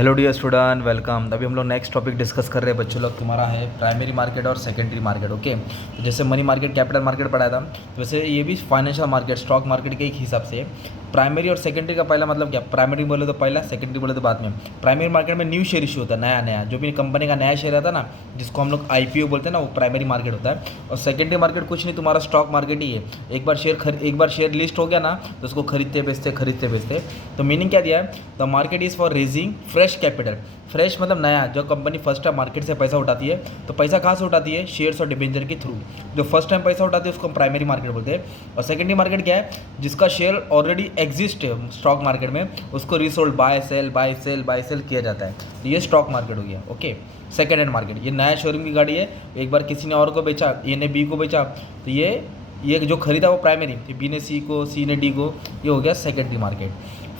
Hello dear student, welcome. अभी हम लोग नेक्स्ट टॉपिक डिस्कस कर रहे हैं बच्चों लोग। तुम्हारा है प्राइमरी मार्केट और सेकेंडरी मार्केट। ओके, तो जैसे मनी मार्केट, कैपिटल मार्केट पढ़ाया था, तो वैसे ये भी फाइनेंशियल मार्केट, स्टॉक मार्केट के एक हिसाब से। प्राइमरी और सेकेंडरी का पहला मतलब क्या? प्राइमरी बोले तो पहला, सेकेंडरी बोले तो बाद में। प्राइमरी मार्केट में न्यू शेयर इशू होता है, नया नया, जो भी कंपनी का नया शेयर रहता है ना, जिसको हम लोग IPO बोलते हैं ना, वो प्राइमरी मार्केट होता है। और सेकेंडरी मार्केट कुछ नहीं, तुम्हारा स्टॉक मार्केट ही है। एक बार शेयर लिस्ट हो गया ना, तो उसको खरीदते बेचते। तो मीनिंग क्या दिया है? The market is for raising fresh capital. Fresh मतलब नया। जो कंपनी फर्स्ट टाइम मार्केट से पैसा उठाती है, तो पैसा कहाँ से उठाती है? शेयर्स और डिबेंचर के थ्रू। जो फर्स्ट टाइम पैसा उठाती है उसको हम प्राइमरी मार्केट बोलते हैं। और सेकेंडरी मार्केट क्या है? जिसका शेयर ऑलरेडी एग्जिस्ट है स्टॉक मार्केट में, उसको रीसोल्ड, बाय सेल किया जाता है। तो ये स्टॉक मार्केट हो गया। ओके, सेकेंड हैंड मार्केट, ये नया शोरूम की गाड़ी है, एक बार किसी ने और को बेचा, ए ने बी को बेचा, तो ये जो खरीदा वो प्राइमरी, बी ने सी को, सी ने डी को, ये हो गया सेकेंडरी मार्केट।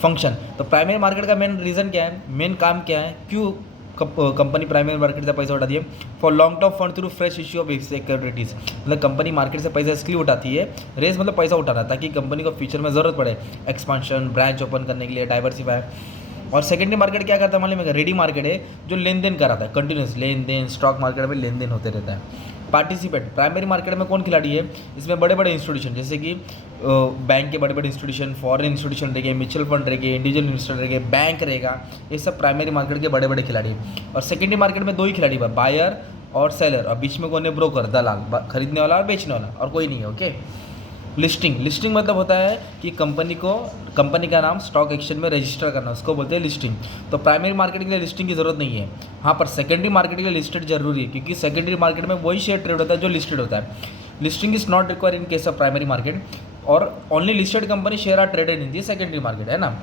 फंक्शन, तो प्राइमरी मार्केट का मेन रीज़न क्या है, मेन काम क्या है, क्यों कंपनी प्राइमरी मार्केट से पैसा उठाती है? For long term fund through fresh issue of securities. मतलब कंपनी मार्केट से पैसा इसलिए उठाती है, रेस मतलब पैसा उठाना, ताकि कंपनी को फ्यूचर में ज़रूरत पड़े एक्सपांशन, ब्रांच ओपन करने के लिए, डाइवर्सिफाई। और सेकेंडरी मार्केट क्या करता है मालूम है? रेडी मार्केट है, जो लेन देन कराता है, कंटिन्यूस लेन देन, स्टॉक मार्केट में लेन देन होते रहता है। पार्टिसिपेट, प्राइमरी मार्केट में कौन खिलाड़ी है? इसमें बड़े बड़े इंस्टीट्यूशन, जैसे कि बैंक के बड़े बड़े इंस्टीट्यूशन, फॉरेन इंस्टीट्यूशन रहेंगे, म्यूचुअल फंड रहेंगे, इंडिविजुअल इन्वेस्टर रहेंगे, बैंक रहेगा, ये सब प्राइमरी मार्केट के बड़े बड़े खिलाड़ी। और सेकेंडरी मार्केट में दो ही खिलाड़ी, बायर और सेलर, और बीच में कौन है? ब्रोकर, दलाल, खरीदने वाला और बेचने वाला, और कोई नहीं है। ओके, लिस्टिंग मतलब होता है कि कंपनी का नाम स्टॉक एक्सचेंज में रजिस्टर करना, उसको बोलते हैं लिस्टिंग। तो प्राइमरी मार्केट के लिए लिस्टिंग की जरूरत नहीं है। हाँ, पर सेकेंडरी मार्केट के लिए लिस्टेड जरूरी है, क्योंकि सेकेंडरी मार्केट में वही शेयर ट्रेड होता है जो लिस्टेड होता है। Listing is not require in case of primary market, और only listed company share are traded in the secondary market, है ना।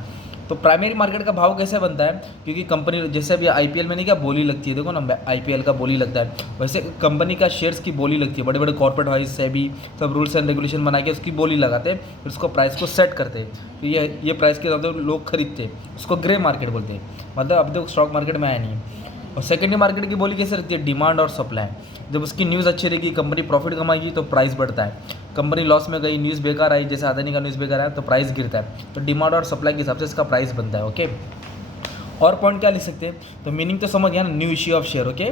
तो प्राइमरी मार्केट का भाव कैसे बनता है? क्योंकि कंपनी, जैसे अभी IPL में नहीं क्या बोली लगती है, देखो ना, IPL का बोली लगता है, वैसे कंपनी का शेयर्स की बोली लगती है। बड़े बड़े कॉर्पोरेट वाइज सेबी सब रूल्स एंड रेगुलेशन बना के उसकी बोली लगाते हैं, फिर उसको प्राइस को सेट करते हैं। तो ये प्राइस के हिसाब से लोग खरीदते हैं, उसको ग्रे मार्केट बोलते हैं। मतलब अभी तो स्टॉक मार्केट में आया नहीं है। और सेकेंडरी मार्केट की बोली कैसे रहती है? डिमांड और सप्लाई। जब उसकी न्यूज़ अच्छी रहेगी, कंपनी प्रॉफिट कमाएगी, तो प्राइस बढ़ता है। कंपनी लॉस में गई, न्यूज़ बेकार आई, जैसे अदानी का न्यूज़ बेकार आया, तो प्राइस गिरता है। तो डिमांड और सप्लाई के हिसाब से इसका प्राइस बनता है। ओके, और पॉइंट क्या लिख सकते हैं? तो मीनिंग तो समझ गया ना, new issue of share. Okay,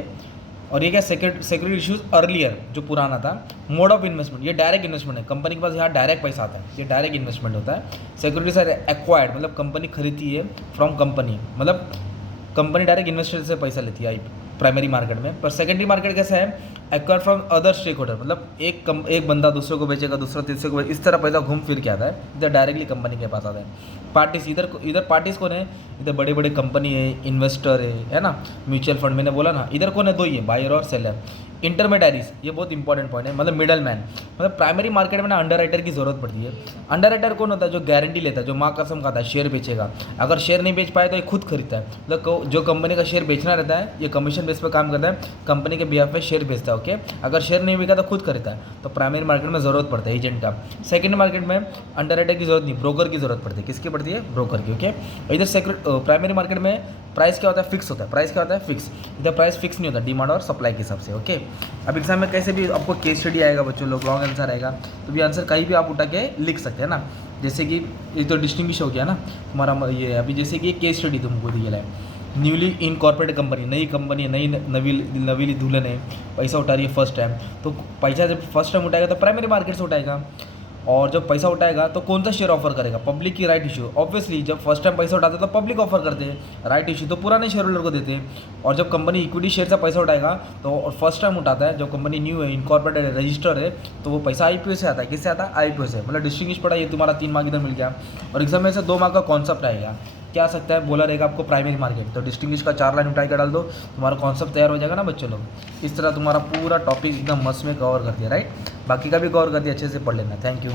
और ये क्या? सिक्योरिटी इश्यूज अर्लियर, जो पुराना था। मोड ऑफ इन्वेस्टमेंट, ये डायरेक्ट इन्वेस्टमेंट है, कंपनी के पास यहाँ डायरेक्ट पैसा आता है, ये डायरेक्ट इन्वेस्टमेंट होता है। सिक्योरिटीज आर एक्वायर्ड, मतलब कंपनी खरीदती है फ्रॉम कंपनी, मतलब कंपनी डायरेक्ट इन्वेस्टर से पैसा लेती है प्राइमरी मार्केट में। पर सेकेंडरी मार्केट कैसा है? Acquire from other stakeholder, मतलब एक बंदा दूसरे को बेचेगा, दूसरा तीसरे को, इस तरह पैसा घूम फिर के आता है, इधर डायरेक्टली कंपनी के पास आता है। पार्टीज, इधर पार्टीज कौन है? इधर बड़े बड़े कंपनी है, इन्वेस्टर है ना, म्यूचुअल फंड मैंने बोला ना। इधर कौन है? दो ही है, बायर और सेलर। इंटरमीडियरीज, ये बहुत इंपॉर्टेंट पॉइंट है, मतलब मिडल मैन। मतलब प्राइमरी मार्केट में ना अंडरराइटर की जरूरत पड़ती है। अंडरराइटर कौन होता है? जो गारंटी लेता है, जो माँ कसम खाता है शेयर बेचेगा। अगर शेयर नहीं बेच पाए तो ये खुद खरीदता है, मतलब जो कंपनी का शेयर बेचना रहता है, ये कमीशन बेस पर काम करता है, कंपनी के बिहाफ पे शेयर बेचता है। ओके, अगर शेयर नहीं बिका तो खुद खरीदता है। तो प्राइमरी मार्केट में जरूरत पड़ता है एजेंट का। सेकेंड मार्केट में अंडरराइटर की जरूरत नहीं, ब्रोकर की जरूरत पड़ती है। किसकी पड़ती है? ब्रोकर की। ओके, इधर प्राइमरी मार्केट में प्राइस क्या होता है? फिक्स होता है। प्राइस क्या होता है? फिक्स। इधर प्राइस फिक्स नहीं होता, डिमांड और सप्लाई के हिसाब से। ओके, अब एग्जाम में कैसे भी आपको केस स्टडी आएगा बच्चों लोग, लॉन्ग आंसर आएगा, तो भी आंसर कहीं भी आप उठा के लिख सकते हैं ना। जैसे कि ये तो डिस्टिंग्विश हो गया ना तुम्हारा, ये अभी जैसे कि केस स्टडी तुमको दिया है, न्यूली इनकॉर्पोरेट कंपनी, नई कंपनी है, नई नवीली दुल्हन है, पैसा उठा रही है फर्स्ट टाइम। तो पैसा जब फर्स्ट टाइम उठाएगा तो प्राइमरी मार्केट से उठाएगा, और जब पैसा उठाएगा तो कौन सा शेयर ऑफर करेगा? पब्लिक की राइट इशू। ऑब्वियसली जब फर्स्ट टाइम पैसा उठाते हैं तो पब्लिक ऑफर करते हैं, राइट इशू तो पुराने शेयर होल्डर को देते हैं। और जब कंपनी इक्विटी शेयर से पैसा उठाएगा तो फर्स्ट टाइम उठाता है, जब कंपनी न्यू है, इनकॉर्पोरेटेड है, रजिस्टर है, तो वो पैसा IPO से आता है। किससे आता है? IPO से। मतलब डिस्टिंग्विश पड़ा, ये तुम्हारा 3 मार्क इधर मिल गया। और एग्जाम में से 2 मार्क का कॉन्सेप्ट आएगा, क्या आ सकता है? बोला रहेगा आपको प्राइमरी मार्केट, तो डिस्टिंग्विश का 4 लाइन उठा के डाल दो, तुम्हारा कॉन्सेप्ट तैयार हो जाएगा ना बच्चों लोग। इस तरह तुम्हारा पूरा टॉपिक एकदम मस्त में कवर कर दिया, राइट। बाकी का भी कवर कर दिया, अच्छे से पढ़ लेना। Thank you.